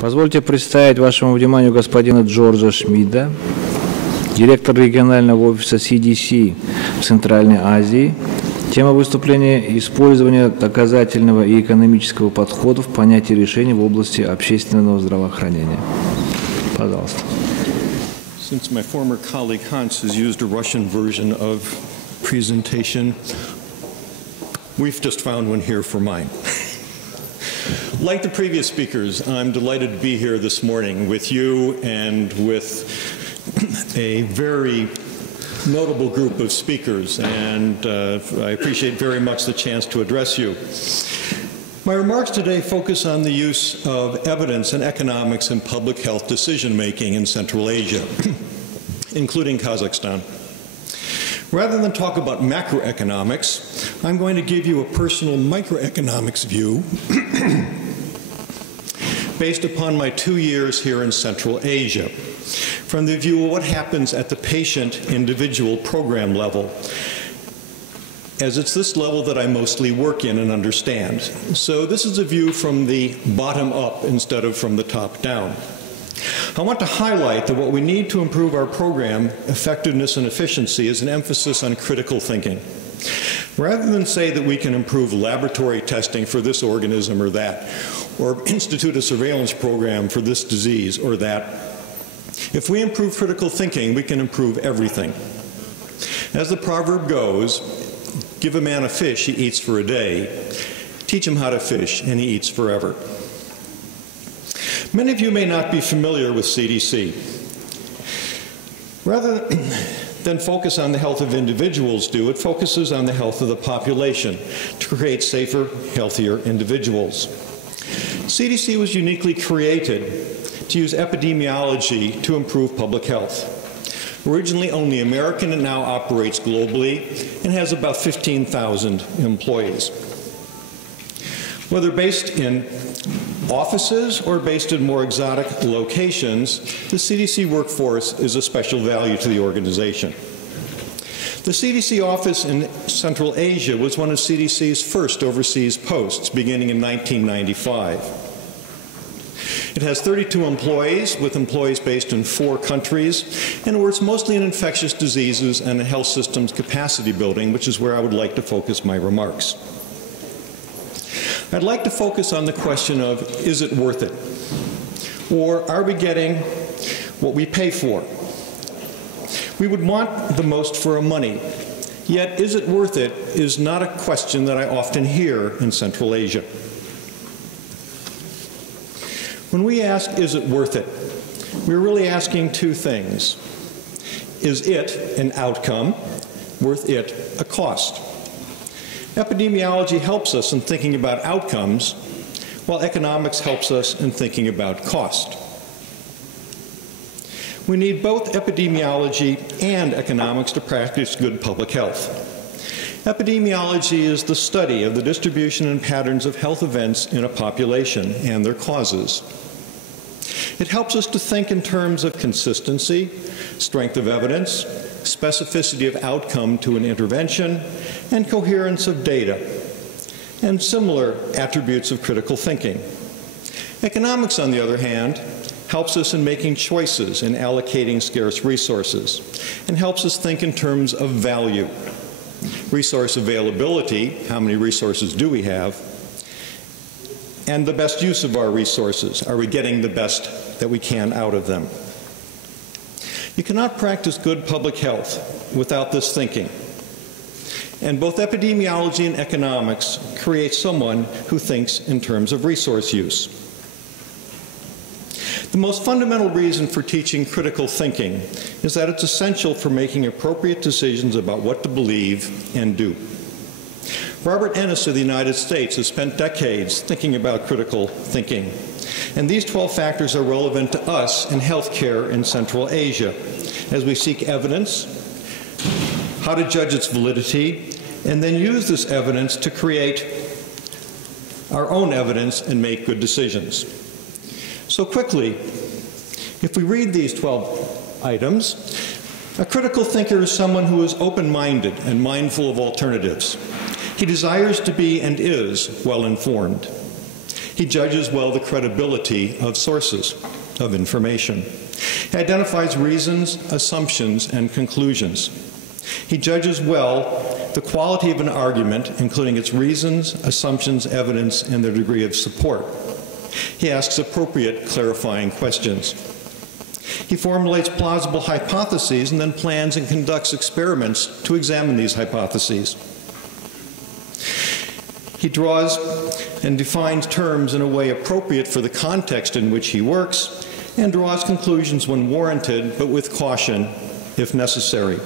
Позвольте представить вашему вниманию господина Джорджа Шмида, директор регионального офиса CDC в Центральной Азии. Тема выступления – использование доказательного и экономического подходов в понятии решений в области общественного здравоохранения. Пожалуйста. Since my former colleague Hans has used a Russian version of presentation, we've just found one here for mine. Like the previous speakers, I'm delighted to be here this morning with you and with a very notable group of speakers, and I appreciate very much the chance to address you. My remarks today focus on the use of evidence and economics in public health decision-making in Central Asia, including Kazakhstan. Rather than talk about macroeconomics, I'm going to give you a personal microeconomics view based upon my 2 years here in Central Asia, from the view of what happens at the patient individual program level, as it's this level that I mostly work in and understand. So this is a view from the bottom up instead of from the top down. I want to highlight that what we need to improve our program effectiveness and efficiency is an emphasis on critical thinking. Rather than say that we can improve laboratory testing for this organism or that, or institute a surveillance program for this disease or that, if we improve critical thinking, we can improve everything. As the proverb goes, give a man a fish, he eats for a day. Teach him how to fish, and he eats forever. Many of you may not be familiar with CDC. Rather than focus on the health of individuals it focuses on the health of the population to create safer, healthier individuals. CDC was uniquely created to use epidemiology to improve public health. Originally only American, it now operates globally and has about 15,000 employees. Whether based in offices or based in more exotic locations, the CDC workforce is a special value to the organization. The CDC office in Central Asia was one of CDC's first overseas posts, beginning in 1995. It has 32 employees, with employees based in 4 countries, and it works mostly in infectious diseases and in health systems capacity building, which is where I would like to focus my remarks. I'd like to focus on the question of, is it worth it? Or are we getting what we pay for? We would want the most for our money, yet is it worth it is not a question that I often hear in Central Asia. When we ask, is it worth it, we're really asking 2 things. Is it an outcome, worth it a cost? Epidemiology helps us in thinking about outcomes, while economics helps us in thinking about cost. We need both epidemiology and economics to practice good public health. Epidemiology is the study of the distribution and patterns of health events in a population and their causes. It helps us to think in terms of consistency, strength of evidence, specificity of outcome to an intervention, and coherence of data, and similar attributes of critical thinking. Economics, on the other hand, helps us in making choices in allocating scarce resources, and helps us think in terms of value. Resource availability, how many resources do we have, and the best use of our resources. Are we getting the best that we can out of them? You cannot practice good public health without this thinking. And both epidemiology and economics create someone who thinks in terms of resource use. The most fundamental reason for teaching critical thinking is that it's essential for making appropriate decisions about what to believe and do. Robert Ennis of the United States has spent decades thinking about critical thinking, and these 12 factors are relevant to us in healthcare in Central Asia as we seek evidence, how to judge its validity, and then use this evidence to create our own evidence and make good decisions. So quickly, if we read these 12 items, a critical thinker is someone who is open-minded and mindful of alternatives. He desires to be and is well-informed. He judges well the credibility of sources of information. He identifies reasons, assumptions, and conclusions. He judges well the quality of an argument, including its reasons, assumptions, evidence, and their degree of support. He asks appropriate clarifying questions. He formulates plausible hypotheses and then plans and conducts experiments to examine these hypotheses. He draws and defines terms in a way appropriate for the context in which he works and draws conclusions when warranted, but with caution if necessary.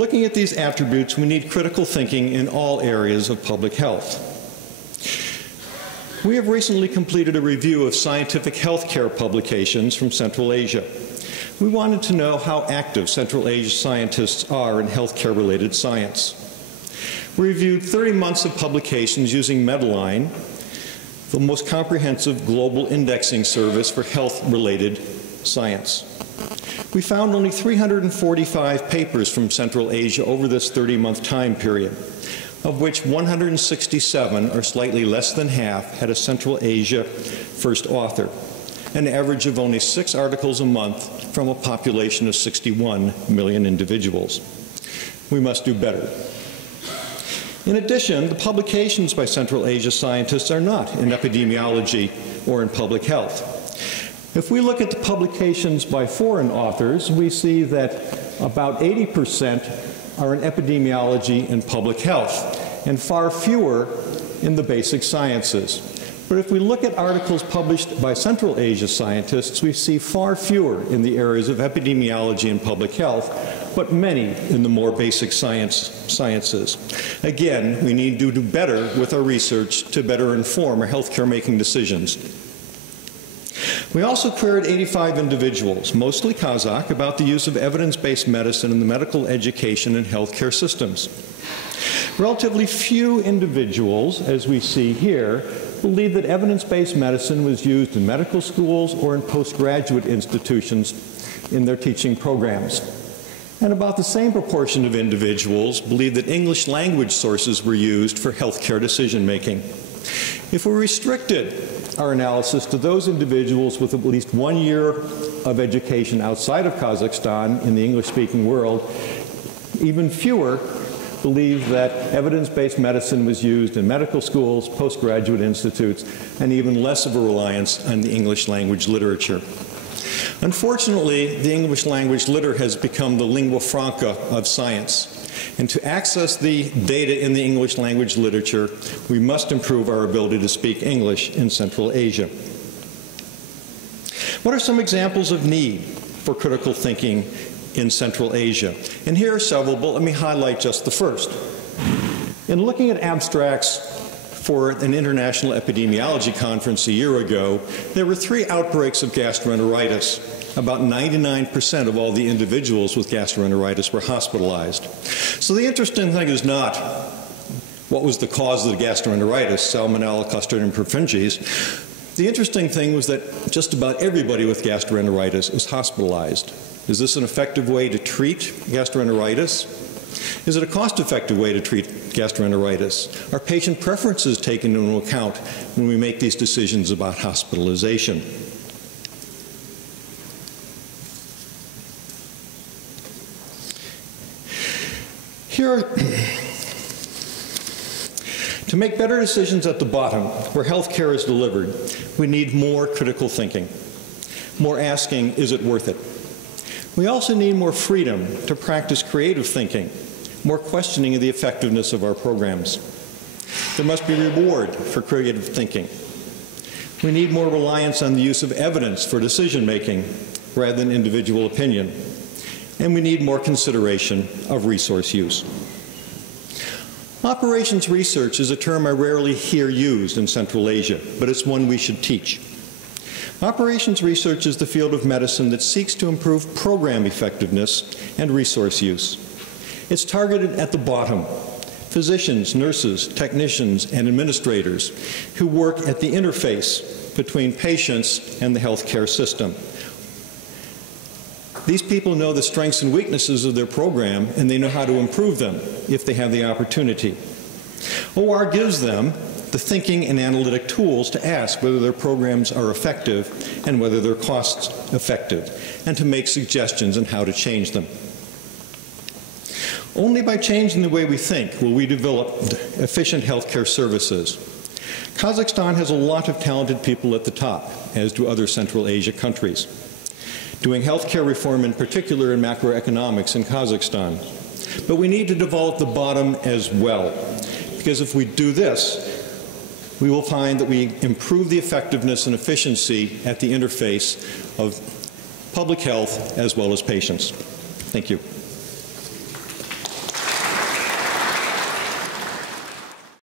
Looking at these attributes, we need critical thinking in all areas of public health. We have recently completed a review of scientific healthcare publications from Central Asia. We wanted to know how active Central Asia scientists are in healthcare-related science. We reviewed 30 months of publications using Medline, the most comprehensive global indexing service for health-related science. We found only 345 papers from Central Asia over this 30-month time period, of which 167, or slightly less than half, had a Central Asia first author, an average of only 6 articles a month from a population of 61 million individuals. We must do better. In addition, the publications by Central Asia scientists are not in epidemiology or in public health. If we look at the publications by foreign authors, we see that about 80% are in epidemiology and public health, and far fewer in the basic sciences. But if we look at articles published by Central Asia scientists, we see far fewer in the areas of epidemiology and public health, but many in the more basic sciences. Again, we need to do better with our research to better inform our healthcare making decisions. We also queried 85 individuals, mostly Kazakh, about the use of evidence-based medicine in the medical education and healthcare systems. Relatively few individuals, as we see here, believe that evidence-based medicine was used in medical schools or in postgraduate institutions in their teaching programs. And about the same proportion of individuals believe that English language sources were used for healthcare decision-making. If we restricted our analysis to those individuals with at least 1 year of education outside of Kazakhstan in the English-speaking world, even fewer believe that evidence-based medicine was used in medical schools, postgraduate institutes, and even less of a reliance on the English language literature. Unfortunately, the English language literature has become the lingua franca of science. And to access the data in the English language literature, we must improve our ability to speak English in Central Asia. What are some examples of need for critical thinking in Central Asia? And here are several, but let me highlight just the first. In looking at abstracts for an international epidemiology conference a year ago, there were 3 outbreaks of gastroenteritis. About 99% of all the individuals with gastroenteritis were hospitalized. So the interesting thing is not what was the cause of the gastroenteritis, Salmonella, Clostridium perfringens. The interesting thing was that just about everybody with gastroenteritis was hospitalized. Is this an effective way to treat gastroenteritis? Is it a cost-effective way to treat gastroenteritis? Are patient preferences taken into account when we make these decisions about hospitalization? Here, to make better decisions at the bottom, where healthcare is delivered, we need more critical thinking, more asking, is it worth it? We also need more freedom to practice creative thinking, more questioning of the effectiveness of our programs. There must be reward for creative thinking. We need more reliance on the use of evidence for decision-making rather than individual opinion. And we need more consideration of resource use. Operations research is a term I rarely hear used in Central Asia, but it's one we should teach. Operations research is the field of medicine that seeks to improve program effectiveness and resource use. It's targeted at the bottom, physicians, nurses, technicians, and administrators who work at the interface between patients and the healthcare system. These people know the strengths and weaknesses of their program, and they know how to improve them if they have the opportunity. OR gives them the thinking and analytic tools to ask whether their programs are effective and whether they're cost effective, and to make suggestions on how to change them. Only by changing the way we think will we develop efficient healthcare services. Kazakhstan has a lot of talented people at the top, as do other Central Asia countries, doing healthcare reform in particular in macroeconomics in Kazakhstan. But we need to develop the bottom as well, because if we do this, we will find that we improve the effectiveness and efficiency at the interface of public health as well as patients. Thank you.